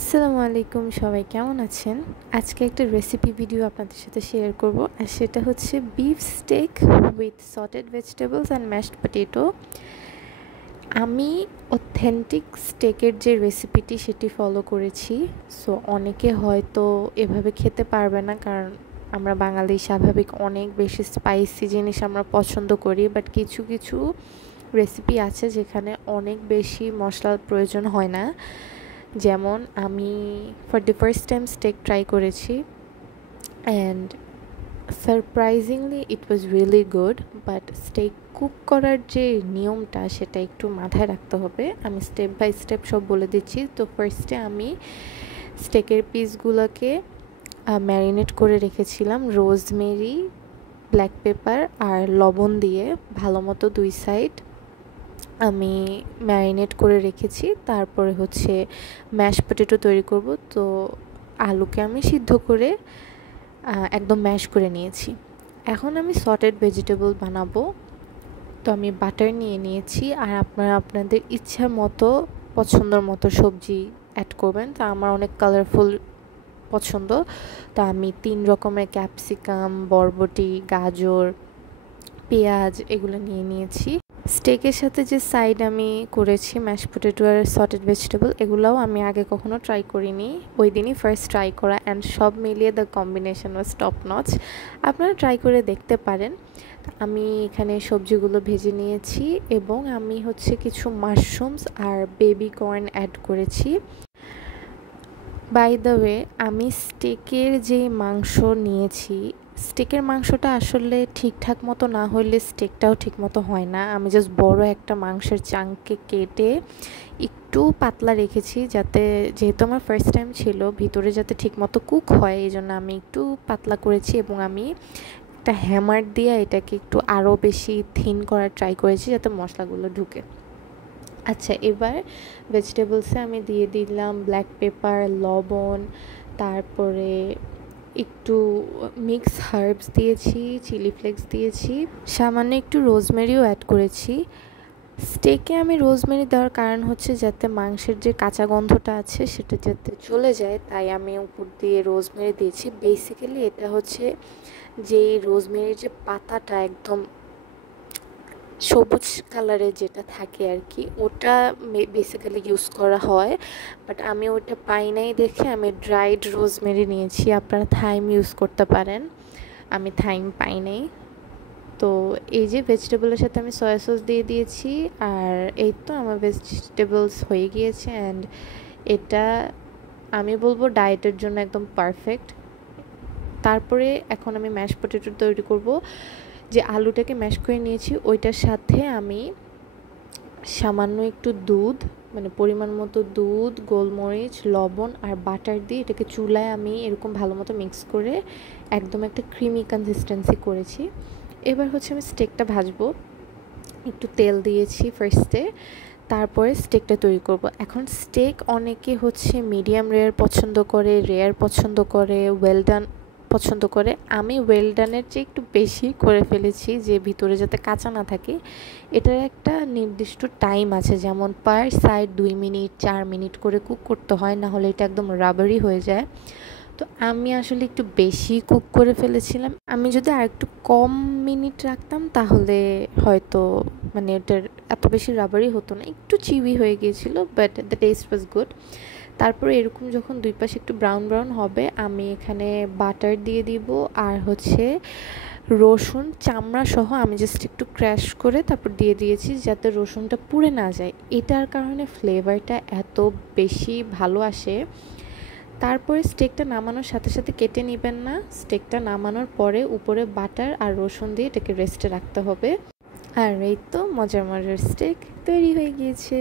আসসালামু আলাইকুম, সবাই কেমন আছেন? আজকে একটা রেসিপি ভিডিও আপনাদের সাথে শেয়ার করব, আর সেটা হচ্ছে beef stake with sautéed vegetables and mashed potato. আমি অথেন্টিক স্টেকের যে রেসিপিটি সেটি ফলো করেছি। সো অনেকে হয়তো এভাবে খেতে পারবে না, কারণ আমরা বাঙালি স্বাভাবিক অনেক বেশি স্পাইসি জিনিস আমরা পছন্দ করি, বাট কিছু কিছু রেসিপি আছে যেখানে অনেক বেশি মশলার প্রয়োজন হয় না। যেমন আমি for the first time steak try করেছি, and surprisingly it was really good. But steak cook করার যে নিয়মটা সেটা একটু মাথায় রাখতে হবে। আমি স্টেপ বাই স্টেপ সব বলে দিচ্ছি। তো ফার্স্টে আমি স্টেকের পিসগুলোকে ম্যারিনেট করে রেখেছিলাম রোজমেরি, ব্ল্যাক পেপার আর লবণ দিয়ে ভালো মতো 2 সাইড আমি ম্যারিনেট করে রেখেছি। তারপরে হচ্ছে ম্যাশ পটেটো তৈরি করব। তো আলুকে আমি সিদ্ধ করে একদম ম্যাশ করে নিয়েছি। এখন আমি সটেড ভেজিটেবল বানাবো। তো আমি বাটার নিয়ে নিয়েছি, আর আপনারা আপনাদের ইচ্ছা মতো পছন্দের মতো সবজি অ্যাড করবেন। তো আমার অনেক কালারফুল পছন্দ, তো আমি 3 রকমের ক্যাপসিকাম, বরবটি, গাজর, পেঁয়াজ এগুলো নিয়ে নিয়েছি। স্টেকের সাথে যে সাইড আমি করেছি ম্যাশ পটেটো আর সটেড ভেজিটেবল, এগুলোও আমি আগে কখনো ট্রাই করিনি, ওই দিনই ফার্স্ট ট্রাই করা, অ্যান্ড সব মিলিয়ে the combination was top notch. আপনারা ট্রাই করে দেখতে পারেন। আমি এখানে সবজিগুলো ভেজে নিয়েছি, এবং আমি হচ্ছে কিছু মাশরুমস আর বেবি কর্ন অ্যাড করেছি। বাই দ্য ওয়ে, আমি স্টেকের যে মাংস নিয়েছি, স্টেকের মাংসটা আসলে ঠিকঠাক মতো না হলে স্টেকটাও ঠিক মতো হয় না। আমি জাস্ট বড় একটা মাংসের চাংকে কেটে একটু পাতলা রেখেছি, যাতে, যেহেতু আমার ফার্স্ট টাইম ছিল, ভিতরে যাতে ঠিক মতো কুক হয়, এই জন্য আমি একটু পাতলা করেছি, এবং আমি একটা হ্যামার দিয়ে এটাকে একটু আরও বেশি থিন করার ট্রাই করেছি যাতে মশলাগুলো ঢুকে। আচ্ছা, এবার ভেজিটেবলসে আমি দিয়ে দিলাম ব্ল্যাক পেপার, লবণ, তারপরে একটু মিক্স হার্বস দিয়েছি, চিলি ফ্লেক্স দিয়েছি, সামান্য একটু রোজমেরিও অ্যাড করেছি। স্টেকে আমি রোজমেরি দেওয়ার কারণ হচ্ছে যাতে মাংসের যে কাঁচা গন্ধটা আছে সেটা যাতে চলে যায়, তাই আমি উপর দিয়ে রোজমেরি দিয়েছি। বেসিক্যালি এটা হচ্ছে যে রোজমেরির যে পাতাটা একদম সবুজ কালারের যেটা থাকে আর কি, ওটা বেসিক্যালি ইউজ করা হয়, বাট আমি ওটা পাই নাই দেখে আমি ড্রাইড রোজমেরি নিয়েছি। আপনারা থাইম ইউজ করতে পারেন, আমি থাইম পাই নাই। তো এই যে ভেজিটেবলের সাথে আমি সয়া সস দিয়ে দিয়েছি, আর এই তো আমার ভেজিটেবলস হয়ে গিয়েছে, অ্যান্ড এটা আমি বলবো ডায়েটের জন্য একদম পারফেক্ট। তারপরে এখন আমি ম্যাশ পটেটো তৈরি করব। যে আলুটাকে ম্যাশ করে নিয়েছি ওইটার সাথে আমি সামান্য একটু দুধ, মানে পরিমাণ মতো দুধ, গোলমরিচ, লবণ আর বাটার দিয়ে এটাকে চুলায় আমি এরকম ভালো মতো মিক্স করে একদম একটা ক্রিমি কনসিস্টেন্সি করেছি। এবার হচ্ছে আমি স্টেকটা ভাজবো। একটু তেল দিয়েছি ফার্স্টে, তারপরে স্টেকটা তৈরি করব। এখন স্টেক অনেকে হচ্ছে মিডিয়াম রেয়ার পছন্দ করে, রেয়ার পছন্দ করে, ওয়েল ডান পছন্দ করে। আমি ওয়েল ডানের চেয়ে একটু বেশি করে ফেলেছি, যে ভিতরে যাতে কাঁচা না থাকে। এটার একটা নির্দিষ্ট টাইম আছে, যেমন পার সাইড 2 মিনিট 4 মিনিট করে কুক করতে হয়, না হলে এটা একদম রাবারি হয়ে যায়। তো আমি আসলে একটু বেশি কুক করে ফেলেছিলাম। আমি যদি আর একটু কম মিনিট রাখতাম তাহলে হয়তো মানে এটার এত বেশি রাবারি হতো না, একটু চিউই হয়ে গিয়েছিল, but the test was good. তারপরে এরকম যখন দুই পাশে একটু ব্রাউন ব্রাউন হবে, আমি এখানে বাটার দিয়ে দিব, আর হচ্ছে রসুন চামড়া সহ আমি জাস্ট একটু ক্র্যাশ করে তারপর দিয়ে দিয়েছি, যাতে রসুনটা পুড়ে না যায়। এটার কারণে ফ্লেভারটা এত বেশি ভালো আসে। তারপরে স্টেকটা নামানোর সাথে সাথে কেটে নেবেন না, স্টেকটা নামানোর পরে উপরে বাটার আর রসুন দিয়ে এটাকে রেস্টে রাখতে হবে। আর এই তো মজার মজার স্টেক তৈরি হয়ে গিয়েছে।